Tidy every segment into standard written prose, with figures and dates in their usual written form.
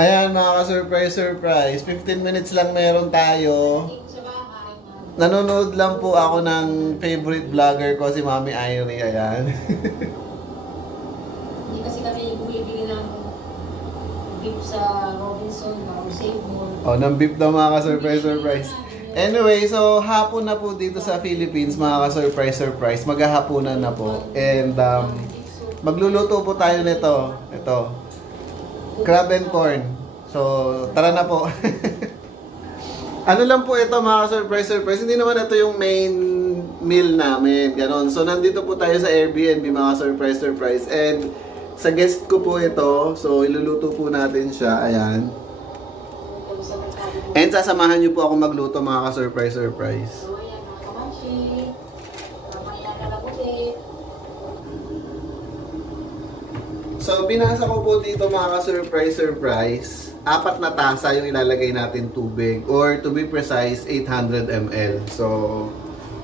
Ayan mga ka-surprise. 15 minutes lang meron tayo. Nanonood lang po ako ng favorite vlogger ko, si Mami Irie. Ayan. Hindi kasi kami bumibili ng beef sa Robinson o Save More. Oh, ng beef daw mga ka-surprise. Anyway, so hapon na po dito sa Philippines mga ka-surprise. Maghahaponan na po. And magluluto po tayo nito. Ito. Crab and corn. So, tara na po. Ano lang po ito mga surprise. Hindi naman ito yung main meal namin. Ganon. So, nandito po tayo sa Airbnb mga surprise. And sa guest ko po ito. So, iluluto po natin siya. Ayan. And sasamahan niyo po ako magluto mga ka-surprise. So, ayan mga kamanchi. Mamaya na lang ulit. So, binasa ko po dito mga ka-surprise. 4 na tasa yung ilalagay natin tubig. Or to be precise, 800 ml. So,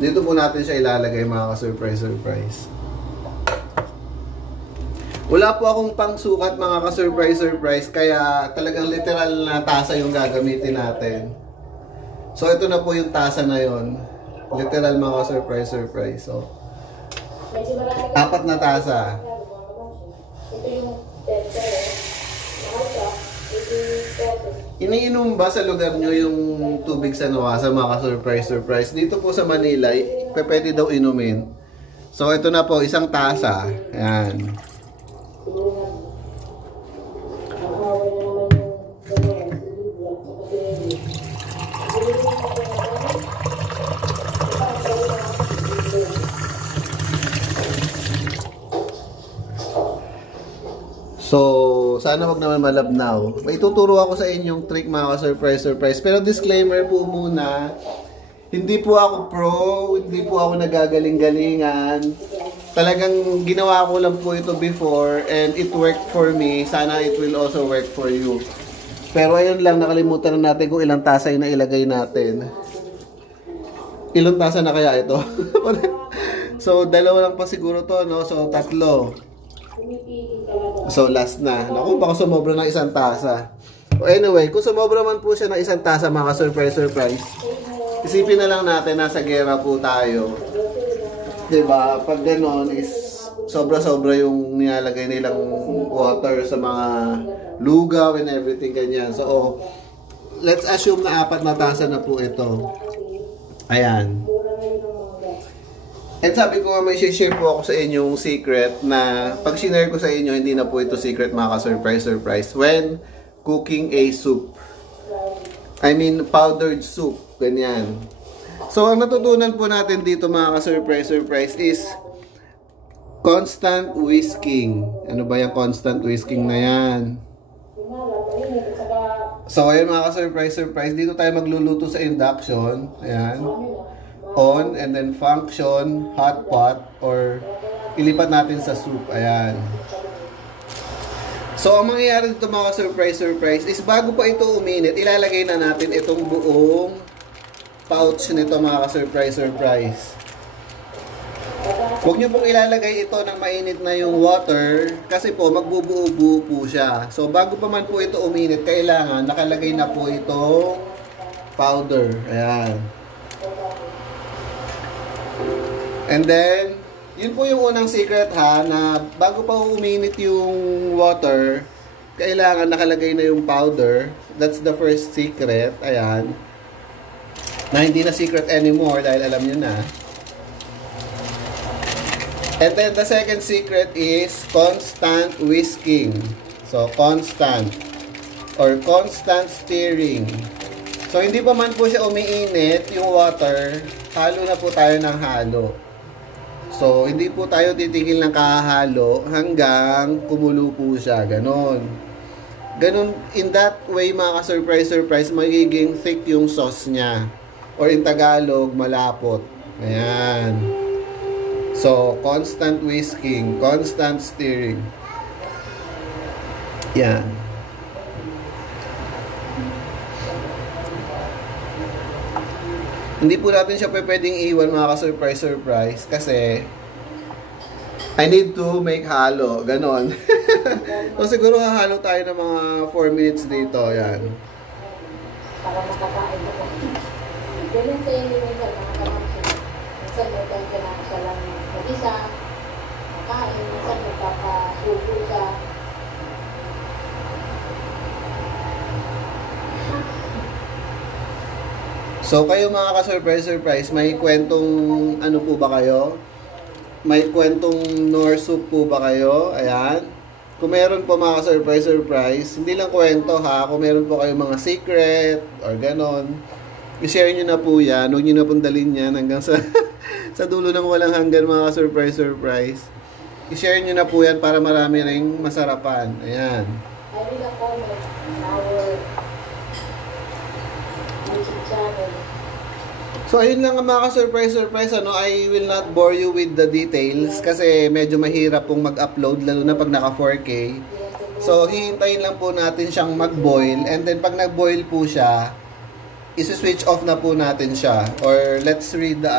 dito po natin siya ilalagay mga ka-surprise. Wala po akong pangsukat mga ka-surprise. Kaya talagang literal na tasa yung gagamitin natin. So, ito na po yung tasa na yon. Literal mga ka-surprise. So, 4 na tasa. Ito yung Iniinom ba sa lugar nyo yung tubig sa Nawasa mga ka-surprise? Dito po sa Manila, pwede daw inumin. So, ito na po, 1 tasa. Ayan. So, sana wag naman malabnaw. May tuturo ako sa inyong trick mga ka-surprise. Pero disclaimer po muna, hindi po ako pro, hindi po ako nagagaling-galingan. Talagang ginawa ko lang po ito before and it worked for me. Sana it will also work for you. Pero ayun lang, nakalimutan na natin kung ilang tasa yung nailagay natin. Ilang tasa na kaya ito? So, 2 lang pa siguro to, no? So, 3. So, last na. Naku, baka sumobra ng 1 tasa. So, anyway, kung sumobra man po siya ng 1 tasa, mga surprise. Isipin na lang natin, nasa gera po tayo. Diba? Pag ganon is sobra-sobra yung nilalagay nilang water sa mga lugaw and everything ganyan. So, let's assume na 4 na tasa na po ito. Ayan. And sabi ko nga may share po ako sa inyong secret na pag sinare ko sa inyo, hindi na po ito secret mga ka-surprise. When cooking a soup. I mean, powdered soup. Ganyan. So, ang natutunan po natin dito mga ka-surprise is constant whisking. Ano ba yung constant whisking na yan? So, ayun mga ka-surprise. Dito tayo magluluto sa induction. Ayan. On and then function, hot pot, or ilipat natin sa soup. Ayan. So, ang mangyayari dito mga surprise is bago pa ito uminit, ilalagay na natin itong buong pouch nito mga surprise. Huwag nyo pong ilalagay ito ng mainit na yung water kasi po magbubuo-buo po siya. So, bago pa man po ito uminit, kailangan nakalagay na po itong powder. Ayan. And then, yun po yung unang secret ha, na bago pa uminit yung water, kailangan nakalagay na yung powder. That's the first secret. Ayan. Na hindi na secret anymore dahil alam nyo na. And then, the second secret is constant whisking. So, constant. Or constant stirring. So, hindi pa man po siya umiinit yung water, halo na po tayo ng halo. So, hindi po tayo titigil ng kahalo hanggang kumulo po siya. Ganon. Ganon, in that way, mga ka-surprise, magiging thick yung sauce niya. Or in Tagalog, malapot. Ayan. So, constant whisking, constant stirring. Yan. Hindi po natin siya pwedeng iwan mga ka-surprise kasi I need to make halo. Ganon. So siguro hahalo tayo ng mga 4 minutes dito. Yan. Para makakain ako. Ganun sa inyo minsan, mga kamangsin. Minsan may time ka na siya lang mag-isa, makain, minsan magpapasuko siya. So kayo mga ka-surprise, may kwentong ano po ba kayo? May kwentong nor soup po ba kayo? Ayan. Kung meron po mga ka-surprise, hindi lang kwento ha. Kung meron po kayong mga secret or ganon, i-share nyo na po yan. Huwag nyo na pong dalhin yan hanggang sa, sa dulo ng walang hanggan mga ka-surprise. I-share nyo na po yan para marami ring masarapan. Ayan. I will comment on our YouTube channel. So ayun lang ang mga ka-surprise, ano, I will not bore you with the details kasi medyo mahirap pong mag-upload lalo na pag naka 4K. So hihintayin lang po natin siyang mag-boil and then pag nag-boil po siya, isi-switch off na po natin siya or let's read the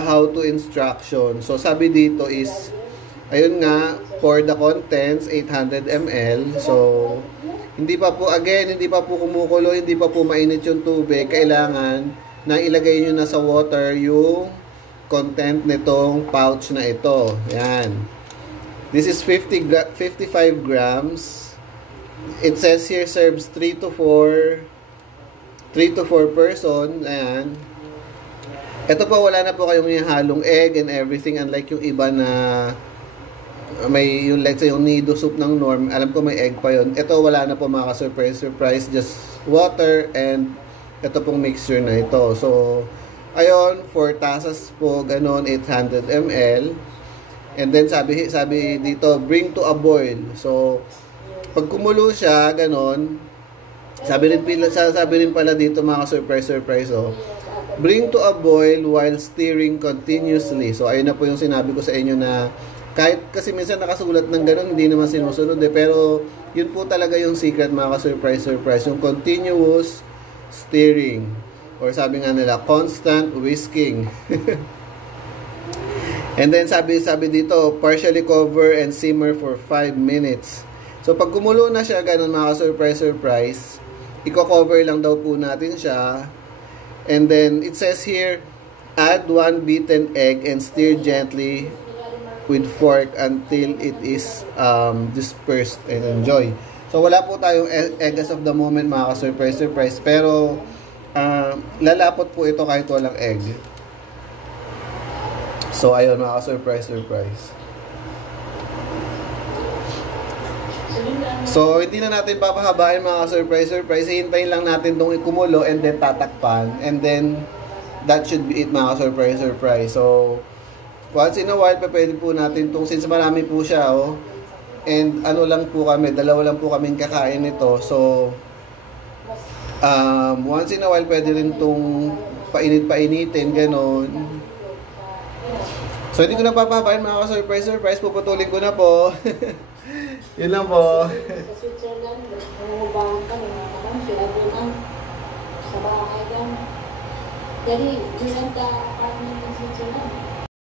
how to instruction. So sabi dito is ayun nga, pour the contents 800 ml. So hindi pa po kumukulo, hindi pa po mainit yung tubig. Kailangan na ilagay nyo na sa water yung content nitong pouch na ito. Yan. This is 55 grams. It says here serves 3 to 4 person. Ayan. Ito po, wala na po kayong ihalong egg and everything unlike yung iba na may yung let's say yung nido soup ng Norm, alam ko may egg pa yon. Ito wala na po mga surprise, just water and ito pong mixture na ito. So ayon, 4 tasas po ganon, 800 ml. And then sabi dito, bring to a boil. So pag kumulo siya ganon, sabi rin pala dito mga surprise oh. Bring to a boil while stirring continuously. So ayun na po yung sinabi ko sa inyo na kahit kasi minsan nakasulat ng gano'n, hindi naman sinusunod eh. Pero yun po talaga yung secret mga ka-surprise. Yung continuous stirring. Or sabi nga nila, constant whisking. And then sabi dito, partially cover and simmer for 5 minutes. So pag kumulo na siya gano'n mga ka-surprise, i-cover lang daw po natin siya. And then it says here, add 1 beaten egg and stir gently with fork until it is dispersed and enjoy. So wala po tayong egg as of the moment mga ka-surprise. Pero lalapot po ito kahit walang egg. So ayun mga ka-surprise. So hindi na natin papahabain mga ka-surprise. Hintayin lang natin itong ikumulo and then tatakpan. And then that should be it mga ka-surprise. So once in a while, pwede po natin itong, since marami po siya, oh, and ano lang po kami, dalawa lang po kaming kakain nito. So, once in a while, pwede rin itong painitin, gano'n. So, hindi ko na papapain mga ka-surprise, puputulin ko na po. Yun lang po. Sa Switzerland, nangungubahan kami, mga kamangsin, abunan sa bahay lang. Jadi, bilang ka kami ng Switzerland.